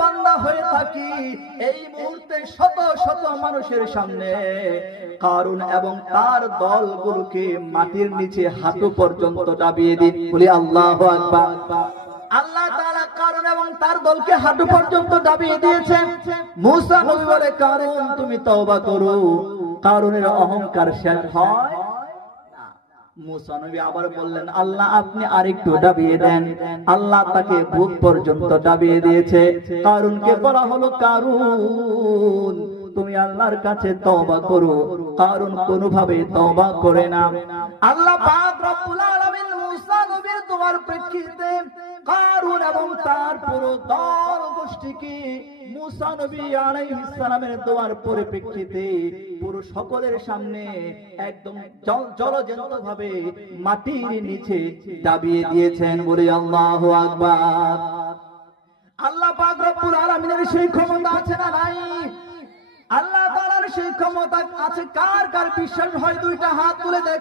বান্দা হয়ে থাকি, এই মুহূর্তে শত শত মানুষের সামনে কারুন এবং তার দলগুলোকে মাটির নিচে হাঁটু পর্যন্ত দাবিয়ে দিন। বলি আল্লাহু আকবার। আল্লাহ তাআলা কারুন এবং তার দলকে হাঁটু পর্যন্ত দাবিয়ে দিয়েছেন। মূসা নবী বলে, কারুন তুমি তওবা করো। কারুনের অহংকার শেষ হয় না। মূসা নবী আবার বললেন, আল্লাহ আপনি আরেকটু দাবিয়ে দেন। আল্লাহ তাকে বুক পর্যন্ত দাবিয়ে দিয়েছে। কারুনকে বলা হলো, কারুন তুমি আল্লাহর কাছে তওবা করো। কারুন কোনোভাবে তওবা করে না। আল্লাহ পাক রব্বুল আলামিন মূসা নবীর দোয়ার প্রেক্ষিতে কারুন এবং তার পুরো দল গোষ্ঠীকে মূসা নবী আলাইহিস সালামের দোয়ার পরিপ্রেক্ষিতে পুরো সকলের সামনে একদম জলজন্ত ভাবে মাটির নিচে দাবিয়ে দিয়েছেন। বলে আল্লাহু আকবার। আল্লাহ পাক রব্বুল আলামিনের সেই ক্ষমতা আছে না নাই? আল্লাহ তাআলার সেই ক্ষমতা আছে। কার কার বিশ্বাস হয় দুইটা হাত তুলে দেখ।